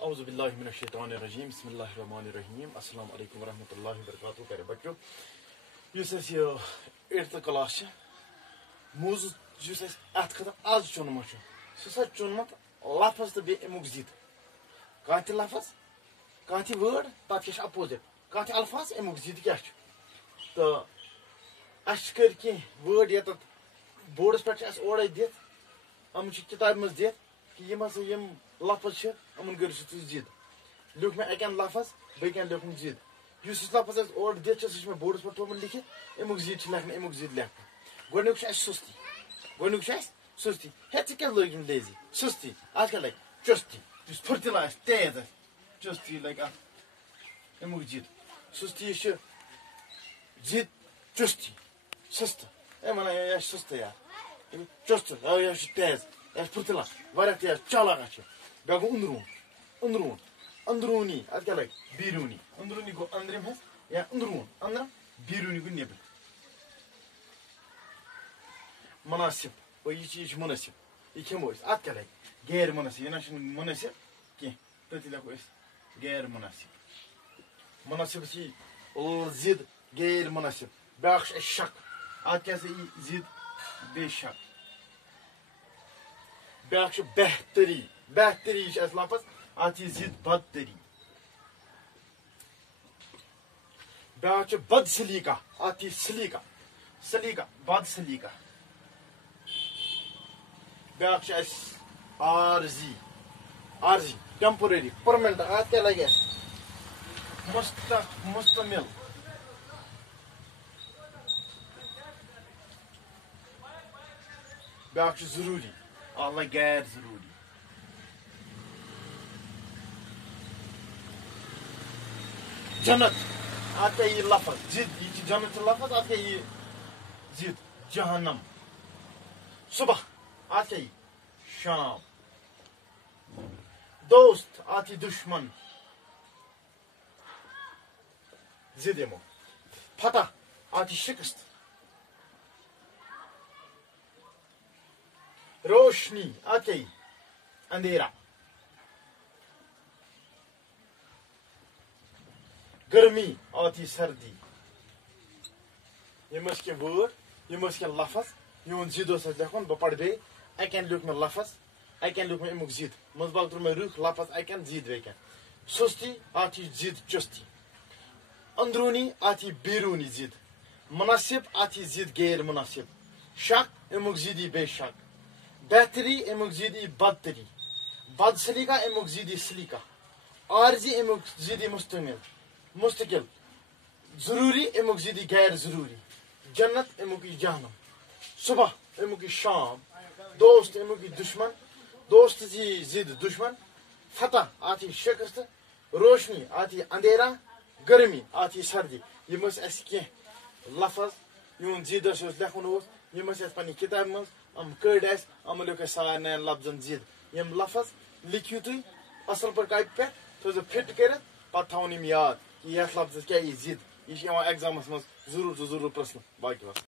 اعوذ باللہ من الشیطان الرجیم بسم اللہ الرحمن الرحیم السلام علیکم ورحمۃ اللہ وبرکاتہ کرے بچو یس اس یہ 8th کلاس موضوع جس اس ات خطر آز چونمت سہ چونمت لفظ تو بیٚیہِ امیُک ضد کانٛہہ تہِ لفظ کانٛہہ تہِ وٲڈ تتھ کیٛاہ چھُ اپوزِٹ کانٛہہ تہِ الفاظ امیُک ضد کیٛاہ چھُ تہٕ اَسہِ کٔرۍ کینٛہہ وٲڈ ییٚتٮ۪تھ بورڈس پٮ۪ٹھ چھِ اَسہِ اورَے دِتھ یِم چھِ کِتابہِ منٛز دِتھ کہِ یِم ہسا یِم لفظ چھِ یِمن کٔرِو سا تُہۍ ضد لیوٗکھ مےٚ اَکہِ اَندٕ لفظ بیٚکہِ اَندٕ لیوٗکھُم ضد یُس یُس لفظ اَسہِ اورٕ دِتھ چھُ سُہ چھُ مےٚ بورڈس پٮ۪ٹھ تھوٚومُت لیکھِتھ امیُک ضد چھُ لیکھنہٕ امیُک ضد لیکھنہٕ گۄڈٕنیُک چھُ اَسہِ سُستی گۄڈٕنیُک چھُ اَسہِ سُستی ہے ژٕ کیٛاہ لٲگِم لیزی سُستی اَتھ کیٛاہ لگہِ چُستی یُس پھُرتِلا آسہِ تیز آسہِ چُستی لگہِ اَتھ امیُک ضد سُستی چھُ ضد چُستی سُستہٕ ہے وَنان یہِ چھُ سُستہٕ یار چُستہٕ یہِ چھُ تیز یہِ چھُ پھُرتِلا واریاہ تیز چالاک اَتھ چھُ بیٛاکھ گوٚو أنٛدروٗن أنٛدروٗن أنٛدروٗنی اَتھ کیٛاہ لگہِ بیروٗنی أنٛدروٗنی گوٚو أنٛدرِم حظ یا أنٛدروٗن أنٛدرم بیروٗنی گوٚو نیٚبرۍ مُنٲسِب یہِ چیٖز چھُ مُنٲسِب یہِ کھٮ۪مو أسۍ اَتھ کیٛاہ لگہِ غیر مُنٲسِب یہِ نہ چھُنہٕ مُنٲسِب کینٛہہ تٔتی لیکھو أسۍ غیر مُنٲسِب مُنٲسِبس یی ضد غیر مُنٲسِب بیٛاکھ چھُ اَسہِ شک اَتھ کیٛاہ سا یی ضد بیٚیہِ شک بیٛاکھ چھُ بہتری بہتری چھُ اَسہِ لفظ اَتھ یی ضد بدتری بیٛاکھ چھُ بد سلیٖقہ اَتھ یی سلیٖقہ سلیٖقہ بد سلیٖقہ بیٛاکھ چھُ اَسہِ عارضی عارضی ٹیمپورری پٔرمننٹ اَتھ کیٛاہ لگہِ اَسہِ مُستمل بیٛاکھ چھُ ضروٗری اَتھ لگہِ غیر ضروٗری جنت اَتھ کیٛاہ یی لفظ ضد یہِ چھُ جنت چھُ لفظ اَتھ کیٛاہ یی ضد جہنم صبح اَتھ کیٛاہ یی شام دوست اَتھ یی دُشمن ضد یِمو فتح اَتھ یی شِکست روشنی اَتھ کیٛاہ یی اندھیرا گرمی اَتھ یی سردی یِم ٲسۍ کینٛہہ وٲڈ یِم ٲسۍ کینٛہہ لفظ یِہُنٛد ضد اوس اَسہِ لیکھُن بہٕ پرٕ بیٚیہِ اَکہِ اَندٕ لیوٗکھ مےٚ لفظ اَکہِ اَندٕ لیوٗکھ مےٚ امیُک ضد منٛزٕ باگ ترٛوو مےٚ رٕکھ لفظ اَکہِ اَندٕ ضد بیٚکہِ اَندٕ سُستی اَتھ یی ضد چُستی أنٛدروٗنی اَتھ یی بیروٗنی ضد مُنٲسِب اَتھ یی ضد غیر مُنٲسِب شک امیُک ضد یی بیٚیہِ شک بہتری امیُک ضد یی بدتری بد سلیٖقہ امیُک ضد یی سلیٖقہ عارضی امیُک ضد یی مُستقل ضروٗری امیُک ضد یی غیر ضروٗری جنت امیُک یی جہنم صبح امیُک یی شام دوست امیُک یی دُشمن دوستس یی ضد دُشمن فتح اَتھ یی شِکست روشنی اَتھ یی اندھیرا گرمی اَتھ یی سردی یِم ٲسۍ اَسہِ کینٛہہ لفظ یِہُنٛد ضد اَسہِ لیکھُن اوس یِم ٲسۍ اَسہِ پننہِ کِتابہِ منٛز یِم کٔڑۍ اَسہِ یِمو لیوٗکھ اَسہِ سارنٕے لفظن ضد یِم لفظ لیکھِو تُہۍ اَصٕل پٲٹھۍ کاپہِ پٮ۪ٹھ تھٲیزیو فِٹ کٔرِتھ پتہٕ تھاوُن یِم یاد کہِ یتھ لفظس کیٛاہ یی ضد یہِ چھُ یِوان ایگزامس منٛز ضروٗر تہٕ ضروٗر پرٛژھنہٕ باقٕے وسلام